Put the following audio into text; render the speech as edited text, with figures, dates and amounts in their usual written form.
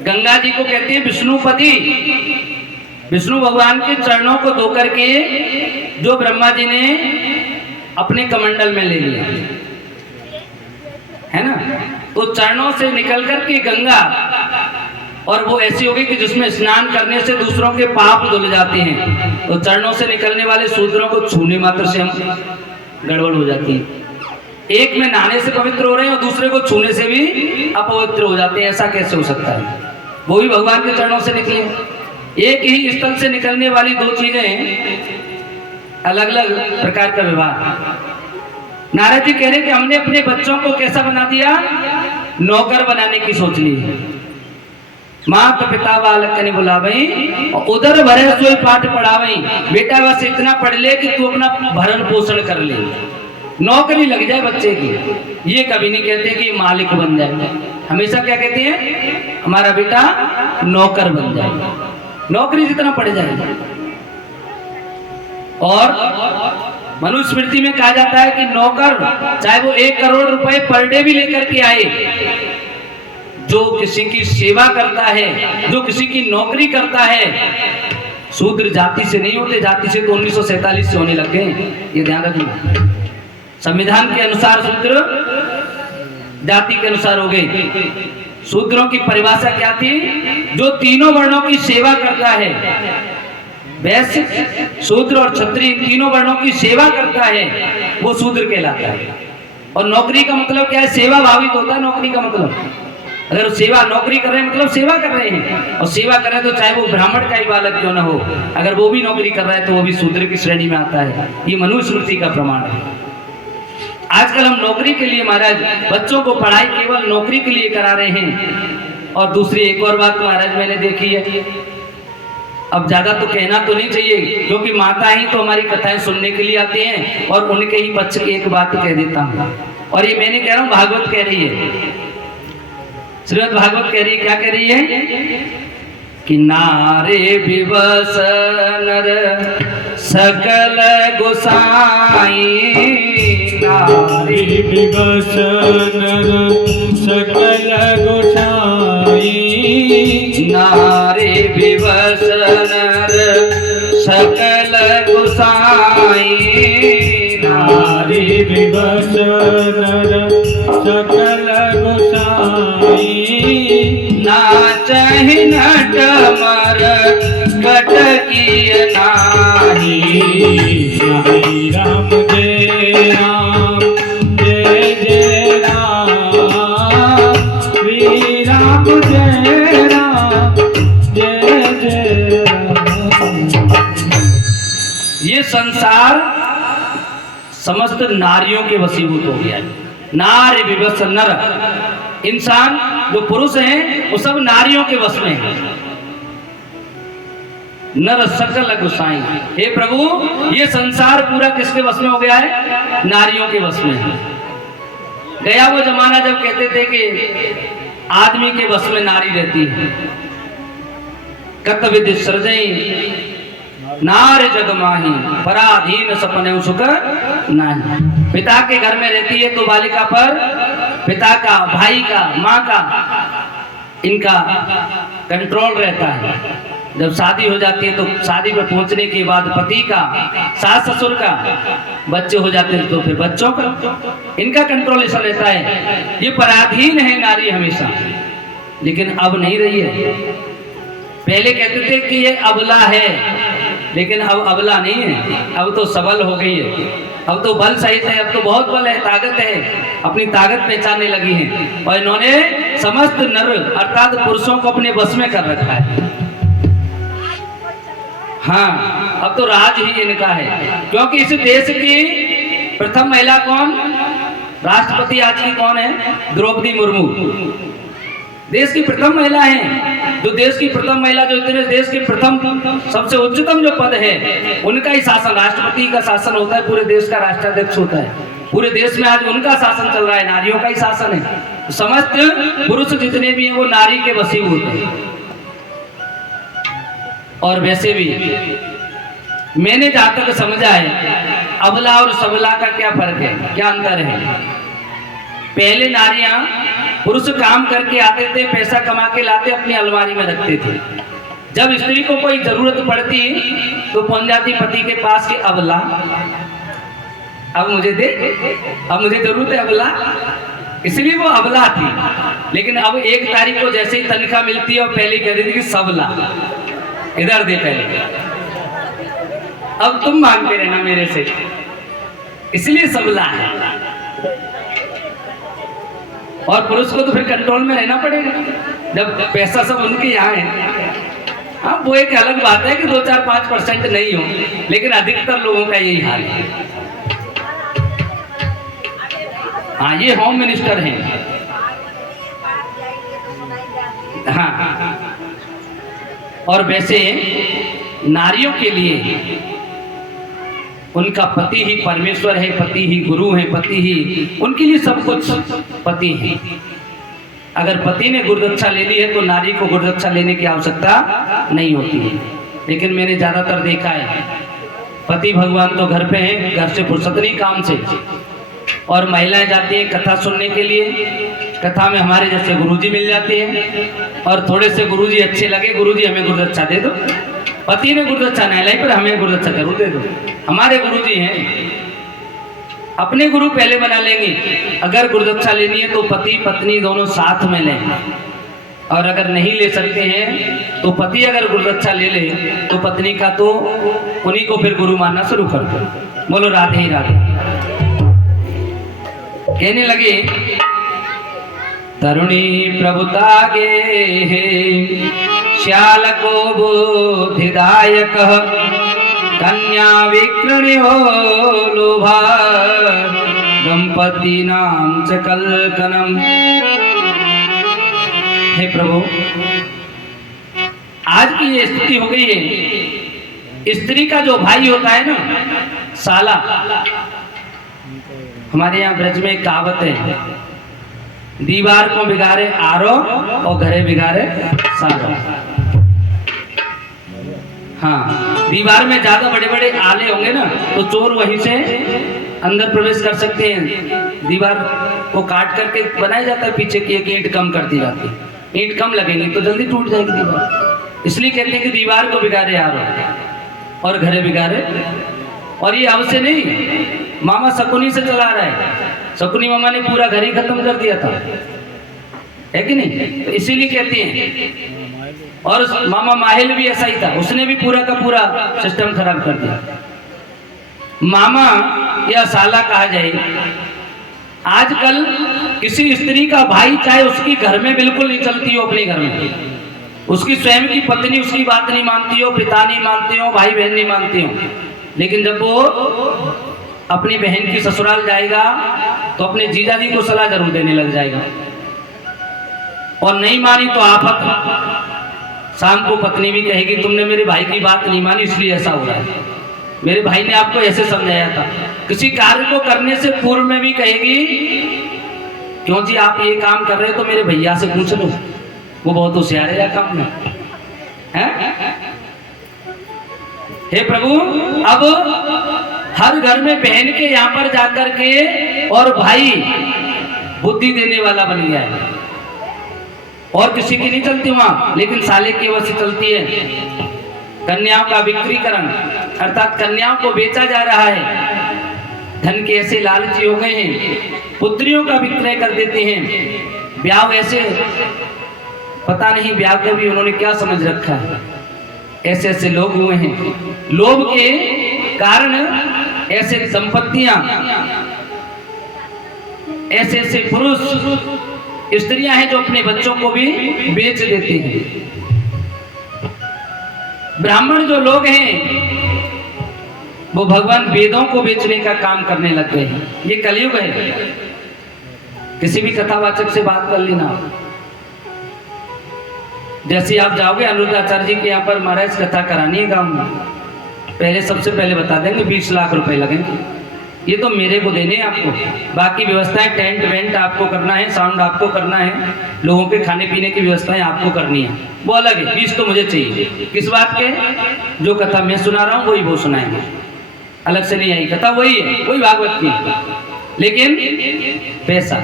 गंगा जी को कहते हैं विष्णुपति। विष्णु भगवान के चरणों को धो करके जो ब्रह्मा जी ने अपने कमंडल में ले लिया है ना, तो चरणों से निकल करके गंगा, और वो ऐसी होगी कि जिसमें स्नान करने से दूसरों के पाप धुल जाते हैं। तो चरणों से निकलने वाले शूद्रों को छूने मात्र से हम गड़बड़ हो जाती है। एक में नहाने से पवित्र हो रहे हैं और दूसरे को छूने से भी अपवित्र हो जाते हैं। ऐसा कैसे हो सकता है? वो भी भगवान के चरणों से निकले। एक ही स्थल से निकलने वाली दो चीजें, अलग अलग प्रकार का व्यवहार। नारद जी कह रहे कि हमने अपने बच्चों को कैसा बना दिया? नौकर बनाने की सोच ली है। माता पिता बालक ने बुलावई और उधर भरे सोई पाठ पढ़ावई। बेटा बस इतना पढ़ ले कि तू अपना भरण पोषण कर ले, नौकरी लग जाए बच्चे की। ये कभी नहीं कहते कि मालिक बन जाए। हमेशा क्या कहते हैं? हमारा बेटा नौकर बन जाए, नौकरी जितना पड़ जाए। और मनुस्मृति में कहा जाता है कि नौकर चाहे वो 1 करोड़ रुपए पर डे भी लेकर के आए, जो किसी की सेवा करता है, जो किसी की नौकरी करता है, शूद्र जाति से नहीं होते। जाति से तो 1947 से होने लग गए, ये ध्यान रखना। संविधान के अनुसार शूद्र जाति के अनुसार हो गए। शूद्रों की परिभाषा क्या थी? जो तीनों वर्णों की सेवा करता है। वैश्य, शूद्र और क्षत्रिय, तीनों वर्णों की सेवा करता है, वो शूद्र कहलाता है। और नौकरी का मतलब क्या है? सेवा भावित होता है नौकरी का मतलब। अगर सेवा, नौकरी कर रहे हैं मतलब सेवा कर रहे हैं, और सेवा कर रहे हैं तो चाहे वो ब्राह्मण का ही बालक क्यों ना हो, अगर वो भी नौकरी कर रहा है तो वो भी शूद्र की श्रेणी में आता है। ये मनुस्मृति का प्रमाण है। आजकल हम नौकरी के लिए महाराज बच्चों को पढ़ाई केवल नौकरी के लिए करा रहे हैं। और दूसरी एक और बात महाराज मैंने देखी है, अब ज्यादा तो कहना तो नहीं चाहिए, क्योंकि माता ही तो हमारी कथाएं सुनने के लिए आती हैं, और उनके ही पक्ष की एक बात कह देता हूँ। और ये मैंने कह रहा हूँ, भागवत कह रही है, श्रीमद् भागवत कह रही है। क्या कह रही है? कि नारे विवश नर सकल गोसाई, नारे विवश नर सकल गोसाई, नारे विवश नर सकल गोसाई, नारे विवश नर सकल गोसाई, नाचहि नट मर कटकिय नाही, श्री राम जय राम जय जय राम, श्री राम जय राम जय जय राम। ये संसार समस्त नारियों के वशीभूत हो गया है। नारी विवश नर, इंसान जो पुरुष हैं वो सब नारियों के वश में है। नर सकल गोसाई, हे प्रभु ये संसार पूरा किसके वश में हो गया है? नारियों के वश में है। गया वो जमाना जब कहते थे कि आदमी के वश में नारी रहती है। कत विधि सृजई नार जग माही, पराधीन सपने सुख नाही। पिता के घर में रहती है तो बालिका पर पिता का, भाई का, माँ का, इनका कंट्रोल रहता है। जब शादी हो जाती है तो शादी पे पहुंचने के बाद पति का, सास ससुर का, बच्चे हो जाते हैं तो फिर बच्चों का, इनका कंट्रोल ऐसा रहता है। ये पराधीन है नारी हमेशा, लेकिन अब नहीं रही है। पहले कहते थे कि ये अबला है, लेकिन अब अबला नहीं है, अब तो सबल हो गई है। अब तो बल सहित है, अब तो बहुत बल है, ताकत है, अपनी ताकत पहचानने लगी है। और इन्होंने समस्त नर अर्थात पुरुषों को अपने बस में कर रखा है। हाँ, अब तो राज ही इनका है। क्योंकि इस देश की प्रथम महिला कौन? राष्ट्रपति आज की कौन है? द्रौपदी मुर्मू देश की प्रथम महिला है। जो देश की प्रथम महिला, जो इतने देश के प्रथम सबसे उच्चतम जो पद है, उनका ही शासन, राष्ट्रपति का शासन होता है, पूरे देश का राष्ट्राध्यक्ष होता है। पूरे देश में आज उनका शासन चल रहा है, नारियों का ही शासन है। समस्त पुरुष जितने भी हैं वो नारी के वशीभूत हैं। और वैसे भी मैंने जहां तक समझा है, अबला और सबला का क्या फर्क है, क्या अंतर है? पहले नारियां पुरुष काम करके आते थे, पैसा कमा के लाते, अपनी अलमारी में रखते थे। जब स्त्री को कोई जरूरत पड़ती तो पहुंच जाती पति के पास कि अब ला, अब मुझे दे, अब मुझे जरूरत है, अब ला। इसलिए वो अबला थी। लेकिन अब 1 तारीख को जैसे ही तनख्वाह मिलती है और पहले कह देती कि सब ला, इधर दे पहले, अब तुम मांगते रहना मेरे से, इसलिए सबला है। और पुरुष को तो फिर कंट्रोल में रहना पड़ेगा जब पैसा सब उनके यहाँ है। हाँ, वो एक अलग बात है कि 2-4-5% नहीं हो, लेकिन अधिकतर लोगों का यही हाल है। हाँ, ये होम मिनिस्टर हैं। हाँ, और वैसे नारियों के लिए उनका पति ही परमेश्वर है, पति ही गुरु है, पति ही उनके लिए सब कुछ पति है। अगर पति ने गुरुदक्षा ले ली है तो नारी को गुरुदक्षा लेने की आवश्यकता नहीं होती है। लेकिन मैंने ज्यादातर देखा है पति भगवान तो घर पे हैं, घर से फुर्सत नहीं काम से, और महिलाएं जाती हैं कथा सुनने के लिए। कथा में हमारे जैसे गुरुजी मिल जाते हैं और थोड़े से गुरुजी अच्छे लगे, गुरुजी हमें गुरुदक्षा दे दो। पति ने गुरुदक्षा नहीं लाई पर हमें गुरुदक्षा जरूर दे दो। हमारे गुरुजी हैं, अपने गुरु पहले बना लेंगे। अगर गुरुदक्षा लेनी है तो पति पत्नी दोनों साथ में लें, और अगर नहीं ले सकते हैं तो पति अगर गुरुदक्षा ले ले तो पत्नी का तो उन्हीं को फिर गुरु मानना शुरू कर दो। बोलो राधे ही राधे। कहने लगे तरुणी प्रभुता गे श्याल को बुद्धिदायक कन्या विक्रण्यो लोभा दंपति नाम च कलकनम। हे प्रभु, आज की ये स्थिति हो गई है, स्त्री का जो भाई होता है ना, साला, हमारे यहाँ ब्रज में कहावत है, दीवार को बिगाड़े आरो और घरे बिगाड़े सालो। हाँ, दीवार में ज्यादा बड़े बड़े आले होंगे ना तो चोर वहीं से अंदर प्रवेश कर सकते हैं। दीवार को काट करके बनाया जाता है पीछे की, एक ईंट कम कर दी जाती है। ईंट कम लगेंगी तो जल्दी टूट जाएगी दीवार। इसलिए कहते हैं कि दीवार को बिगाड़े आरो और घरे बिगाड़े। और ये अब से नहीं, मामा शकुनी से चला रहा है। शकुनी मामा ने पूरा घर ही खत्म कर दिया था, है कि नहीं? तो इसीलिए कहते हैं। और मामा माहिल भी ऐसा ही था, उसने भी पूरा का पूरा सिस्टम खराब कर दिया। मामा या साला कहा जाए, आजकल किसी स्त्री का भाई चाहे उसकी घर में बिल्कुल नहीं चलती हो, अपने घर में उसकी स्वयं की पत्नी उसकी बात नहीं मानती हो, पिता नहीं मानते हो, भाई बहन नहीं मानते हो, लेकिन जब वो अपनी बहन की ससुराल जाएगा तो अपने जीजा जी को सलाह जरूर देने लग जाएगा। और नहीं मानी तो आफत। शाम को पत्नी भी कहेगी तुमने मेरे भाई की बात नहीं मानी इसलिए ऐसा हो रहा है, मेरे भाई ने आपको ऐसे समझाया था। किसी कार्य को करने से पूर्व में भी कहेगी क्यों जी आप ये काम कर रहे हो तो मेरे भैया से पूछ लो, वो बहुत होशियार है काम में, हैं? हे प्रभु, अब हर घर में बहन के यहाँ पर जाकर के और भाई बुद्धि देने वाला बन गया है, और किसी की नहीं चलती वहां, लेकिन साले की अवश्य चलती है। कन्याओं का विक्रीकरण अर्थात कन्याओं को बेचा जा रहा है। धन के ऐसे लालची हो गए हैं, पुत्रियों का विक्रय कर देते हैं। ब्याह ऐसे, पता नहीं ब्याह का भी उन्होंने क्या समझ रखा है। ऐसे ऐसे लोग हुए हैं, लोभ के कारण ऐसे संपत्तियां, ऐसे ऐसे पुरुष स्त्रियां हैं जो अपने बच्चों को भी बेच देते हैं। ब्राह्मण जो लोग हैं वो भगवान वेदों को बेचने का काम करने लग गए हैं। ये कलयुग है। किसी भी कथावाचक से बात कर लेना, जैसे आप जाओगे अनुरुद्धाचार्य जी के यहाँ पर महाराज कथा करानी है गांव में, पहले सबसे पहले बता देंगे 20 लाख रुपए लगेंगे। ये तो मेरे को देने हैं आपको, बाकी व्यवस्थाएं टेंट वेंट आपको करना है, साउंड आपको करना है, लोगों के खाने पीने की व्यवस्थाएं आपको करनी है, वो अलग है। 20 तो मुझे चाहिए। किस बात के? जो कथा मैं सुना रहा हूँ वही वो सुनाएंगे, अलग से नहीं आई कथा, वही है, वही भागवत की, लेकिन पैसा